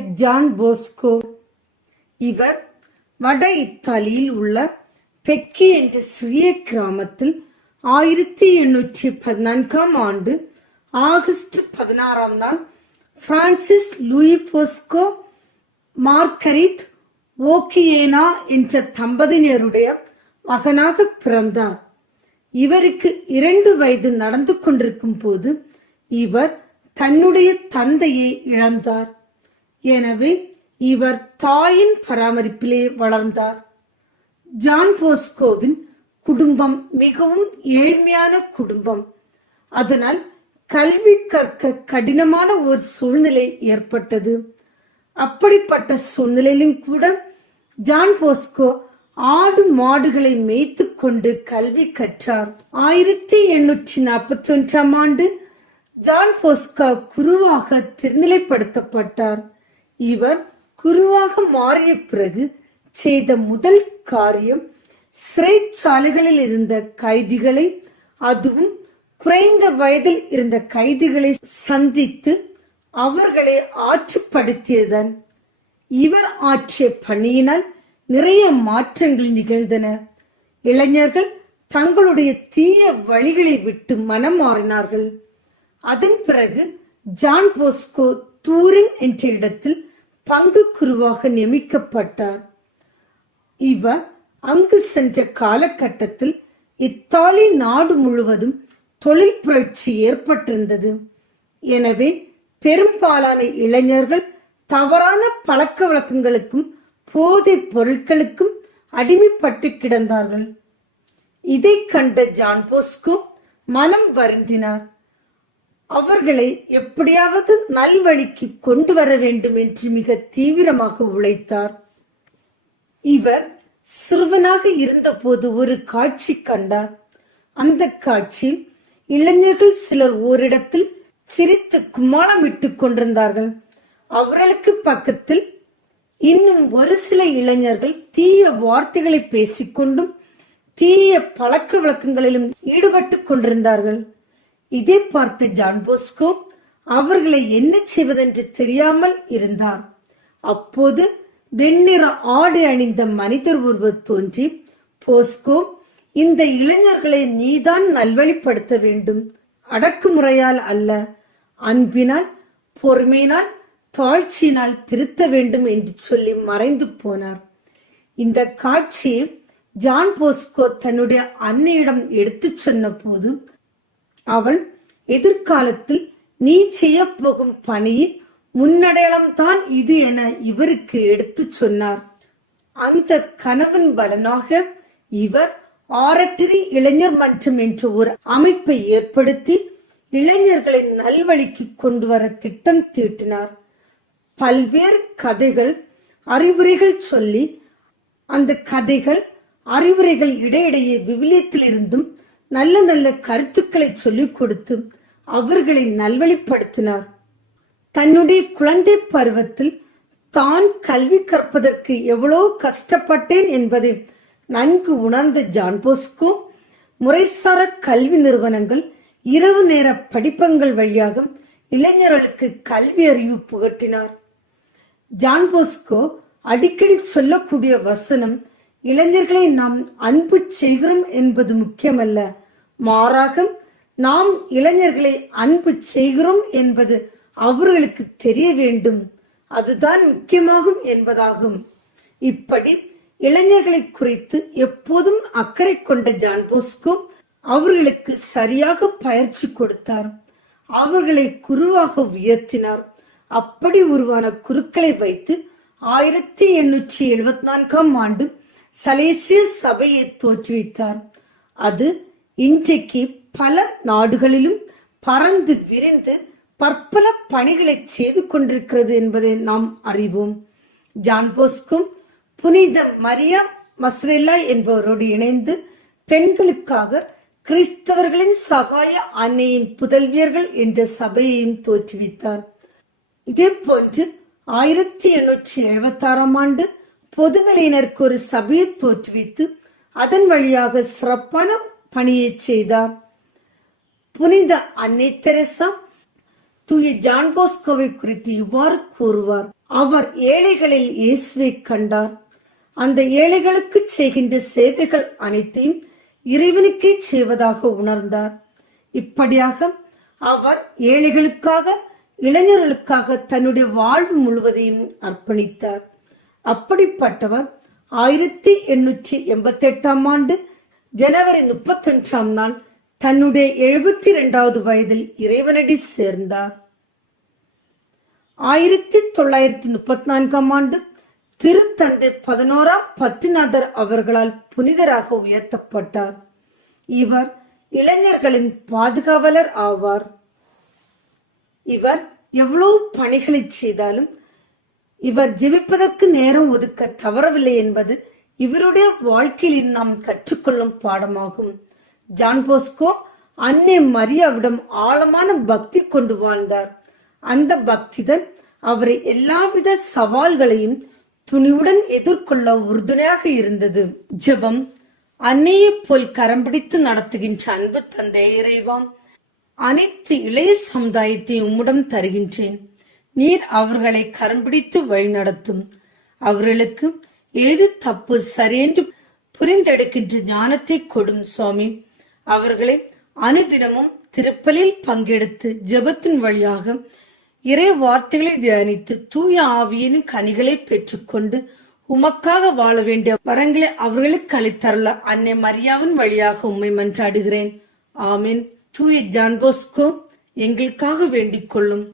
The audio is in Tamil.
John Bosco. இவர் வட இத்தாலியில் உள்ள பெக்கி என்ற சிறிய கிராமத்தில் ஆயிரத்தி எண்ணூற்றி பதினான்காம் ஆண்டு ஆகஸ்ட் பதினாறாம் நாள் பிரான்சிஸ் லூயி போஸ்கோ மார்கரித் ஓக்கியேனா என்ற தம்பதியினருடைய மகனாக பிறந்தார். இவருக்கு இரண்டு வயது நடந்து கொண்டிருக்கும் போது இவர் தன்னுடைய தந்தையை இழந்தார். எனவே இவர் தாயின் பராமரிப்பிலே வளர்ந்தார். ஜான் போஸ்கோவின் குடும்பம் மிகவும் ஏழ்மையான குடும்பம். அதனால் கல்வி கற்க கடினமான ஒரு சூழ்நிலை ஏற்பட்டது. அப்படிப்பட்ட சூழ்நிலையிலும் கூட ஜான் போஸ்கோ ஆடு மாடுகளை மேய்த்து கொண்டு கல்வி கற்றார். ஆயிரத்தி எண்ணூற்றி நாற்பத்தி ஒன்றாம் ஆண்டு ஜான் போஸ்கோ குருவாக திருநிலைப்படுத்தப்பட்டார். இவர் குருவாக மாறிய பிறகு செய்த முதல் காரியம் சிறைச்சாலைகளில் இருந்த கைதிகளை அதுவும் குறைந்த வயதில் இருந்த கைதிகளை சந்தித்து அவர்களை ஆற்றுப்படுத்தியதன். இவர் ஆற்றிய பணியினால் நிறைய மாற்றங்கள் நிகழ்ந்தன. இளைஞர்கள் தங்களுடைய தீய வழிகளை விட்டு மனம் மாறினார்கள். அதன் பிறகு ஜான் போஸ்கோ தூரின் என்ற இடத்தில் பங்கு குருவாக நியமிக்கப்பட்டார். இவர் அங்கு சென்ற காலகட்டத்தில் இத்தாலி நாடு முழுவதும் தொழில் புரட்சி ஏற்பட்டிருந்தது. எனவே பெரும்பாலான இளைஞர்கள் தவறான பழக்க வழக்கங்களுக்கும் போதைப் பொருட்களுக்கும் அடிமைப்பட்டு கிடந்தார்கள். இதை கண்ட ஜான் போஸ்கோ மனம் வருந்தினார். அவர்களை எப்படியாவது நல்வழிக்கு கொண்டு வர வேண்டும் என்று மிக தீவிரமாக உழைத்தார். இவர் சிறுவனாக இருந்தபோது ஒரு காட்சி கண்டார். அந்த காட்சி இளைஞர்கள் சிலர் ஓரிடத்தில் சிரித்து கும்மாளமிட்டுக் கொண்டிருந்தார்கள். அவர்களுக்கு பக்கத்தில் இன்னும் ஒரு சில இளைஞர்கள் தீய வார்த்தைகளை பேசிக்கொண்டும் தீய பழக்க வழக்கங்களிலும் ஈடுபட்டுக் கொண்டிருந்தார்கள். இதை பார்த்து ஜான் போஸ்கோ அவர்களை என்ன செய்வதென்று தெரியாமல் இருந்தார். அப்போது வெண்ணிற ஆடை அணிந்த மனிதர் ஒருவர் தோன்றி போஸ்கோ இந்த இளைஞர்களை நீதான் நல்வழிப்படுத்த வேண்டும். அடக்குமுறையால் அல்ல. அன்பினால் பொறுமையினால் தாழ்ச்சியினால் திருத்த வேண்டும் என்று சொல்லி மறைந்து போனார். இந்த காட்சி ஜான் போஸ்கோ தன்னுடைய அன்னையிடம் எடுத்துச் சொன்ன போது அவள் எதிர்காலத்தில் நீ செய்ய போகும் பணியின் முன்னடையாளம் தான் இது என இவருக்கு எடுத்து சொன்னார். அந்த கனவின் பலனாக இவர் ஆரட்டரி இளைஞர் மன்றம் என்ற ஒரு அமைப்பை ஏற்படுத்தி இளைஞர்களை நல்வழிக்கு கொண்டு வர திட்டம் தீட்டினார். பல்வேறு கதைகள் அறிவுரைகள் சொல்லி அந்த கதைகள் அறிவுரைகள் இடையிடையே விவிலியத்திலிருந்தும் நல்ல நல்ல கருத்துக்களை சொல்லிக் கொடுத்து அவர்களை நல்வழிப்படுத்தினார். தன்னுடைய குழந்தை பருவத்தில் தான் கல்வி கற்பதற்கு எவ்வளவு கஷ்டப்பட்டேன் என்பதை நன்கு உணர்ந்த ஜான்போஸ்கோ முறைசார கல்வி நிறுவனங்கள் இரவு நேர படிப்பங்கள் வழியாக இளைஞர்களுக்கு கல்வி அறிவு புகட்டினார். ஜான்போஸ்கோ அடிக்கடி சொல்லக்கூடிய வசனம் இளைஞர்களை நாம் அன்பு செய்கிறோம் என்பது முக்கியமல்ல. மாறாக நாம் இளைஞர்களை அன்பு செய்கிறோம் என்பது அவர்களுக்கு தெரிய வேண்டும். அதுதான் முக்கியமாகும் என்பதாகும். இப்படி இளைஞர்களை குறித்து எப்போதும் அக்கறை கொண்ட ஜான் போஸ்கோ அவர்களுக்கு சரியாக பயிற்சி கொடுத்தார். அவர்களை குருவாக உயர்த்தினார். அப்படி உருவான குருக்களை வைத்து ஆயிரத்தி எண்ணூற்றி எழுபத்தி நான்காம் ஆண்டு சலேசிய சபையை தோற்றுவித்தார். அது இன்றைக்கு பல நாடுகளிலும் பறந்து விரிந்து பற்பல பணிகளை செய்து கொண்டிருக்கிறது என்பதை நாம் அறிவோம். ஜான் போஸ்கும் புனித மரியா மஸ்ரெல்லா என்பவரோடு இணைந்து பெண்களுக்காக கிறிஸ்தவர்களின் சகாய அன்னையின் புதல்வியர்கள் என்ற சபையையும் தோற்றுவித்தார். இதே போன்று ஆயிரத்தி எண்ணூற்றி எழுபத்தி ஆறாம் ஆண்டு பொதுநிலையினருக்கு ஒரு சபையை தோற்றுவித்து அதன் வழியாக சிறப்பான பணியை செய்தார். புனித அன்னை தெரசா தூய ஜான் போஸ்கோவை குறித்து இவ்வாறு கூறுவார். அவர் ஏழைகளில் இயேசுவை கண்டார். அந்த ஏழைகளுக்கு செய்கின்ற சேவைகள் அனைத்தையும் இறைவனுக்கே செய்வதாக உணர்ந்தார். இப்படியாக அவர் ஏழைகளுக்காக இளைஞர்களுக்காக தன்னுடைய வாழ்வு முழுவதையும் அர்ப்பணித்தார். அப்படிப்பட்டவர் ஆயிரத்தி எண்ணூற்றி எண்பத்தி எட்டாம் ஆண்டு ஜனவரி முப்பத்தொன்றாம் நாள் தன்னுடைய எழுபத்தி இரண்டாவது வயதில் இறைவனடி சேர்ந்தார். ஆயிரத்தி தொள்ளாயிரத்தி முப்பத்தி நான்காம் ஆண்டு திருத்தந்தை பதினோராம் பத்திநாதர் அவர்களால் புனிதராக உயர்த்தப்பட்டார். இவர் இளைஞர்களின் பாதுகாவலர் ஆவார். இவர் எவ்வளவு பணிகளை செய்தாலும் இவர் ஜெபிப்பதற்கு நேரம் ஒதுக்க தவறவில்லை என்பது இவருடைய வாழ்க்கையில் நாம் கற்றுக்கொள்ளும் பாடமாகும். ஜான் போஸ்கோ அன்னை மரியாவிடம் ஆழமான பக்தி கொண்டு வாழ்ந்தார். அந்த பக்திதான் அவரை எல்லாவித சவால்களையும் துணிவுடன் எதிர்கொள்ள உறுதுணையாக இருந்தது. ஜெபம் அன்னையைப் போல் கரம் பிடித்து நடத்துகின்ற அன்பு தந்தை இறைவான் அனைத்து இளைய சமுதாயத்தை உம்முடன் தருகின்றேன். நீர் அவர்களை கரம் பிடித்து வழிநடத்தும். அவர்களுக்கு ஏது தப்பு சரியென்று புரிந்தெடுக்கின்ற ஞானத்தை கொடும் சுவாமி. அவர்களை அனுதினமும் திருப்பலில் பங்கெடுத்து ஜெபத்தின் வழியாக இறை வார்த்தைகளை தியானித்து தூய ஆவியின் கனிகளை பெற்றுக்கொண்டு உமக்காக வாழ வேண்டிய வரங்களை அவர்களுக்கு அளித்தரல அன்னை மரியாவின் வழியாக உம்மை மன்றாடுகிறேன். ஆமீன். தூய ஜான்போஸ்கோ எங்களுக்காக வேண்டிக் கொள்ளும்.